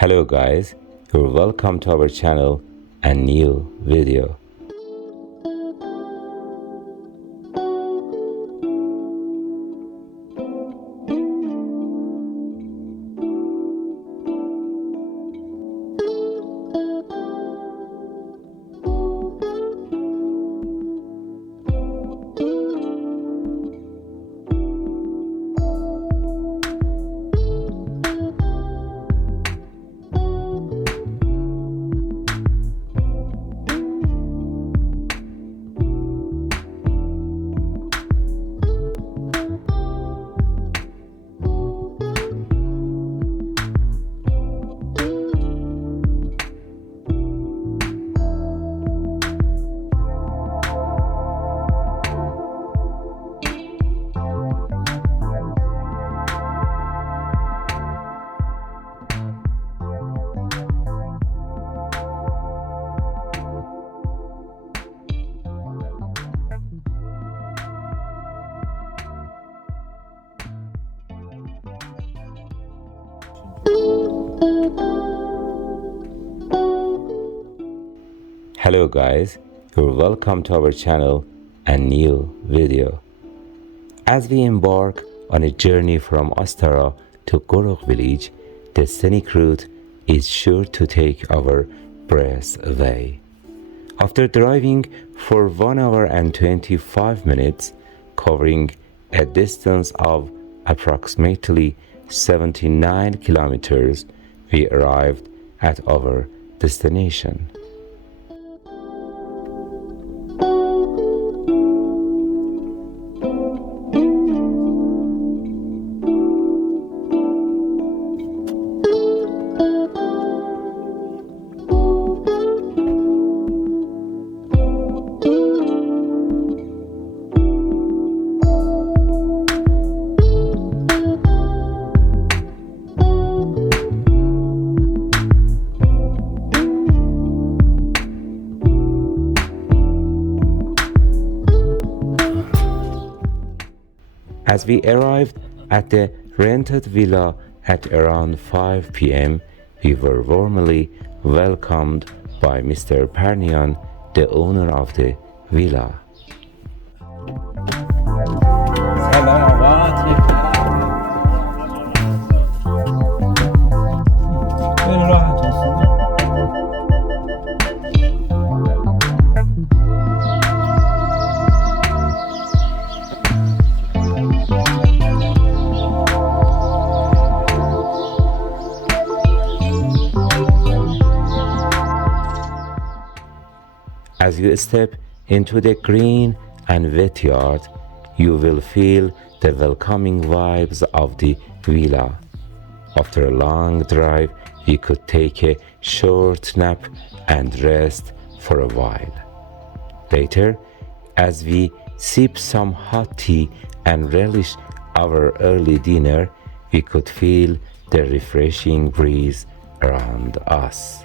Hello guys, you're welcome to our channel and new video. Hello guys, you're welcome to our channel and new video. As we embark on a journey from Astara to Ghorogh Village, the scenic route is sure to take our breath away. After driving for 1 hour and 25 minutes, covering a distance of approximately 79 kilometers, we arrived at our destination. As we arrived at the rented villa at around 5 p.m., we were warmly welcomed by Mr. Parniyan, the owner of the villa. As you step into the green and wet yard, you will feel the welcoming vibes of the villa. After a long drive, you could take a short nap and rest for a while. Later, as we sip some hot tea and relish our early dinner, we could feel the refreshing breeze around us.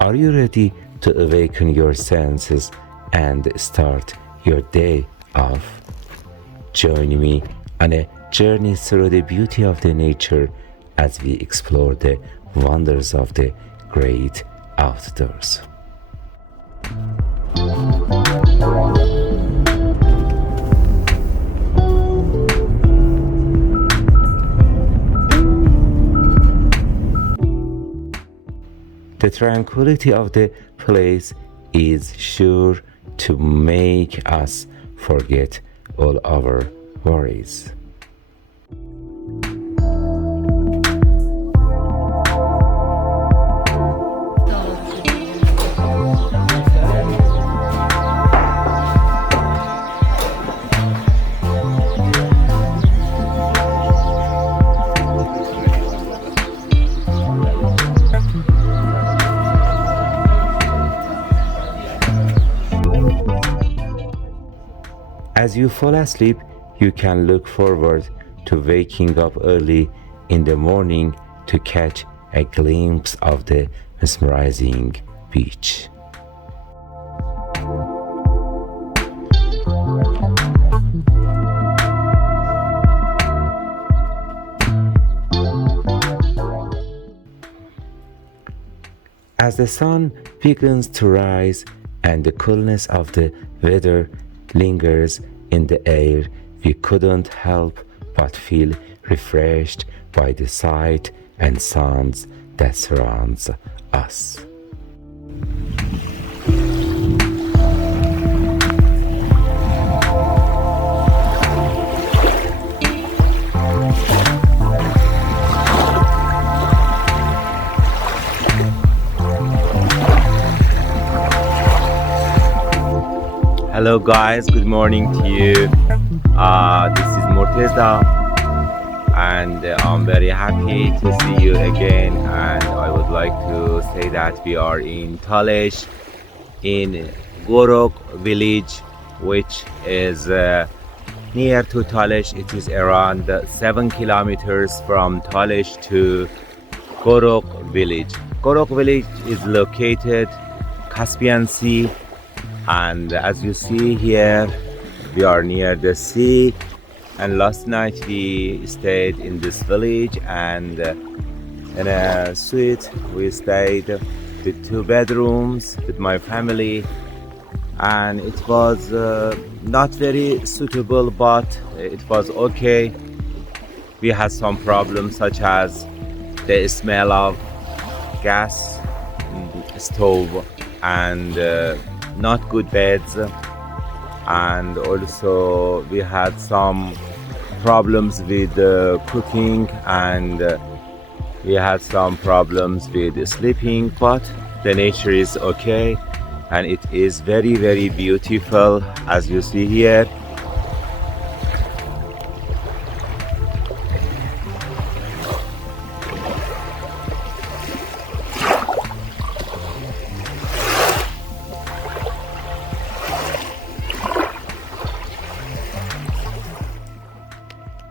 Are you ready to awaken your senses and start your day off? Join me on a journey through the beauty of the nature as we explore the wonders of the great outdoors. The tranquility of the place is sure to make us forget all our worries. As you fall asleep, you can look forward to waking up early in the morning to catch a glimpse of the mesmerizing beach. As the sun begins to rise and the coolness of the weather lingers in the air, we couldn't help but feel refreshed by the sight and sounds that surrounds us. Hello guys, good morning to you. This is Morteza and I'm very happy to see you again, and I would like to say that we are in Talesh in Ghorogh Village, which is near to Talesh. It is around 7 kilometers from Talesh to Ghorogh Village. Ghorogh Village is located Caspian Sea, and as you see here, we are near the sea. And last night we stayed in this village, and in a suite we stayed with 2 bedrooms with my family, and it was not very suitable, but it was okay. We had some problems such as the smell of gas stove and not good beds, and also we had some problems with cooking, and we had some problems with sleeping, but the nature is okay and it is very, very beautiful as you see here.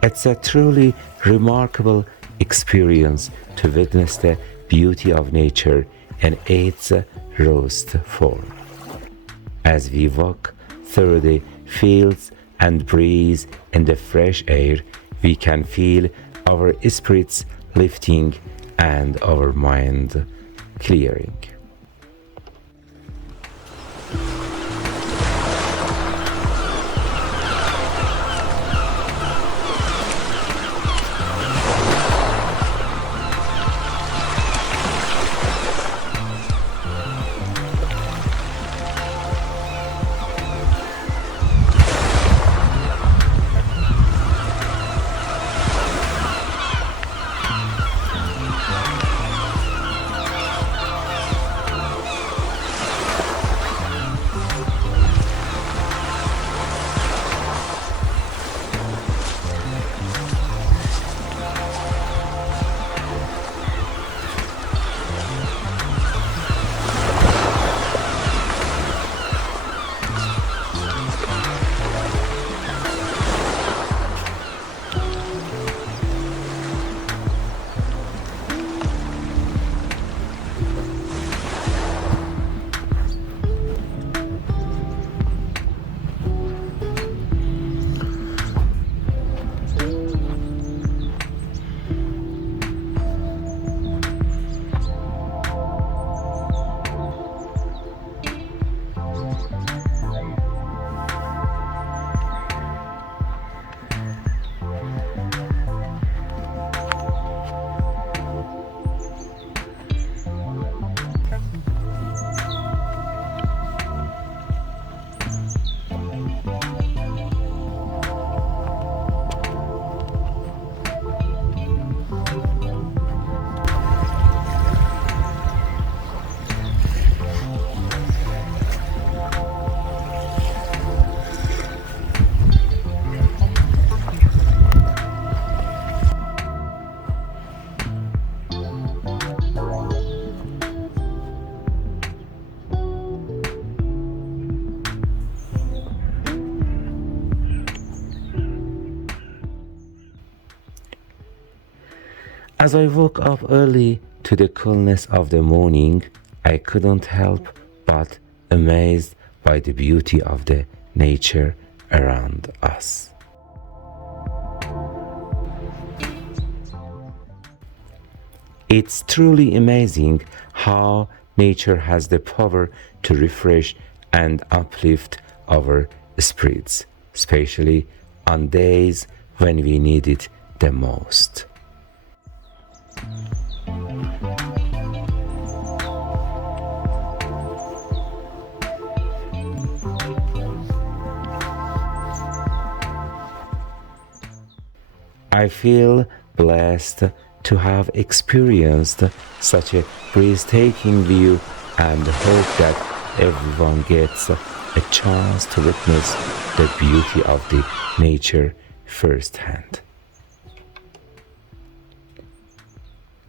It's a truly remarkable experience to witness the beauty of nature in its rawest form. As we walk through the fields and breathe in the fresh air, we can feel our spirits lifting and our mind clearing. As I woke up early to the coolness of the morning, I couldn't help but amazed by the beauty of the nature around us. It's truly amazing how nature has the power to refresh and uplift our spirits, especially on days when we need it the most. I feel blessed to have experienced such a breathtaking view and hope that everyone gets a chance to witness the beauty of the nature firsthand.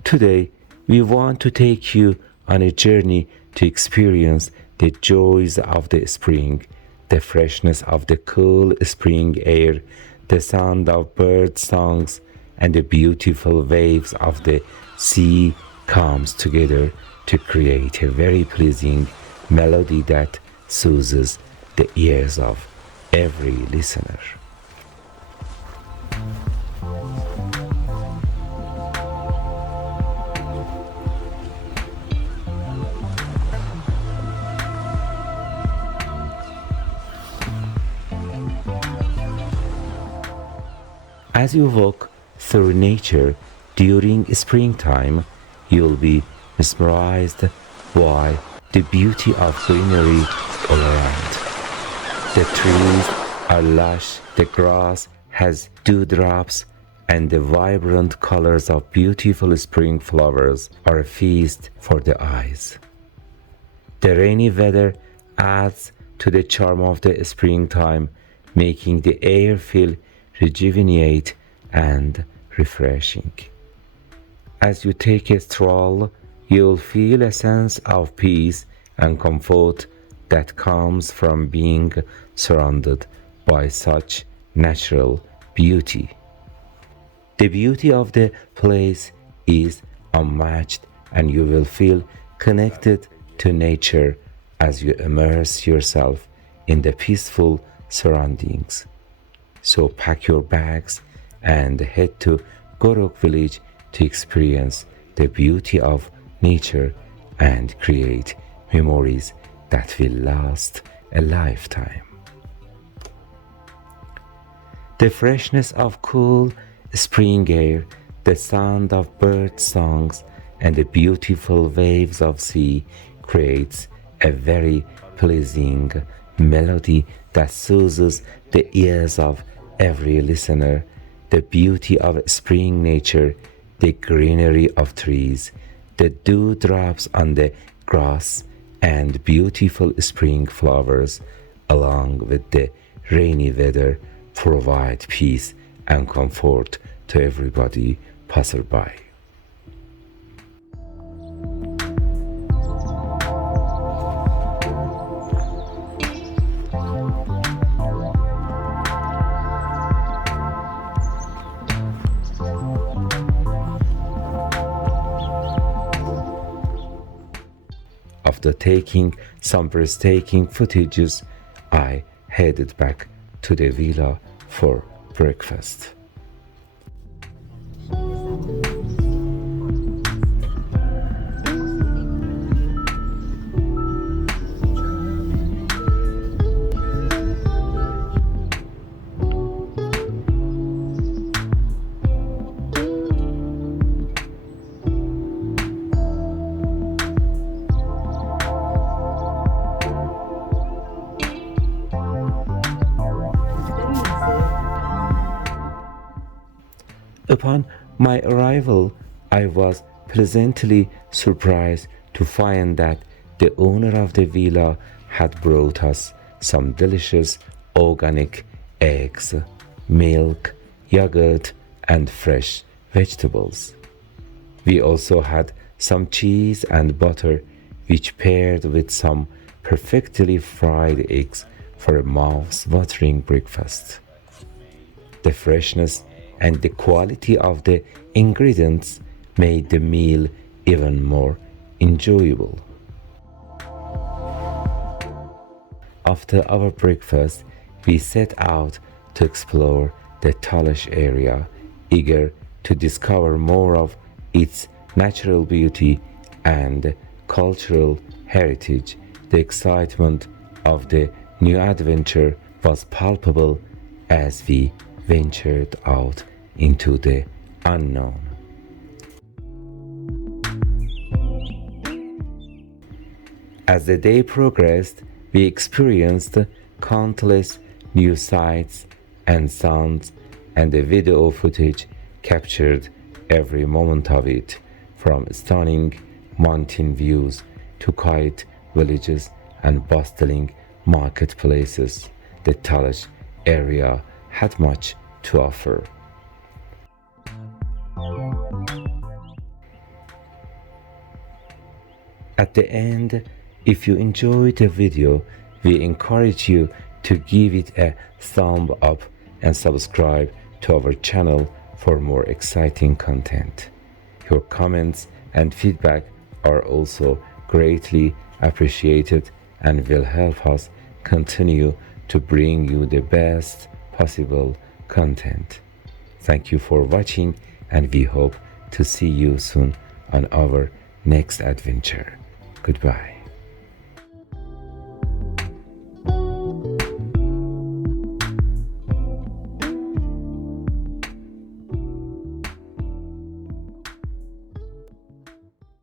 Today, we want to take you on a journey to experience the joys of the spring, the freshness of the cool spring air, the sound of bird songs, and the beautiful waves of the sea comes together to create a very pleasing melody that soothes the ears of every listener. As you walk through nature during springtime, you'll be mesmerized by the beauty of greenery all around. The trees are lush, the grass has dewdrops, and the vibrant colors of beautiful spring flowers are a feast for the eyes. The rainy weather adds to the charm of the springtime, making the air feel rejuvenate and refreshing. As you take a stroll, you'll feel a sense of peace and comfort that comes from being surrounded by such natural beauty. The beauty of the place is unmatched, and you will feel connected to nature as you immerse yourself in the peaceful surroundings. So pack your bags and head to Ghorogh Village to experience the beauty of nature and create memories that will last a lifetime. The freshness of cool spring air, the sound of bird songs, and the beautiful waves of sea creates a very pleasing melody that soothes the ears of every listener. The beauty of spring nature, the greenery of trees, the dewdrops on the grass, and beautiful spring flowers, along with the rainy weather, provide peace and comfort to everybody passerby. After taking some breathtaking footages, I headed back to the villa for breakfast. Upon my arrival, I was pleasantly surprised to find that the owner of the villa had brought us some delicious organic eggs, milk, yogurt, and fresh vegetables. We also had some cheese and butter, which paired with some perfectly fried eggs for a mouth-watering breakfast. The freshness and the quality of the ingredients made the meal even more enjoyable. After our breakfast, we set out to explore the Talesh area, eager to discover more of its natural beauty and cultural heritage. The excitement of the new adventure was palpable as we ventured out into the unknown. As the day progressed, we experienced countless new sights and sounds, and the video footage captured every moment of it, from stunning mountain views to quiet villages and bustling marketplaces. The Talesh area had much to offer. At the end, if you enjoyed the video, we encourage you to give it a thumb up and subscribe to our channel for more exciting content. Your comments and feedback are also greatly appreciated and will help us continue to bring you the best possible content. Thank you for watching, and we hope to see you soon on our next adventure. Goodbye.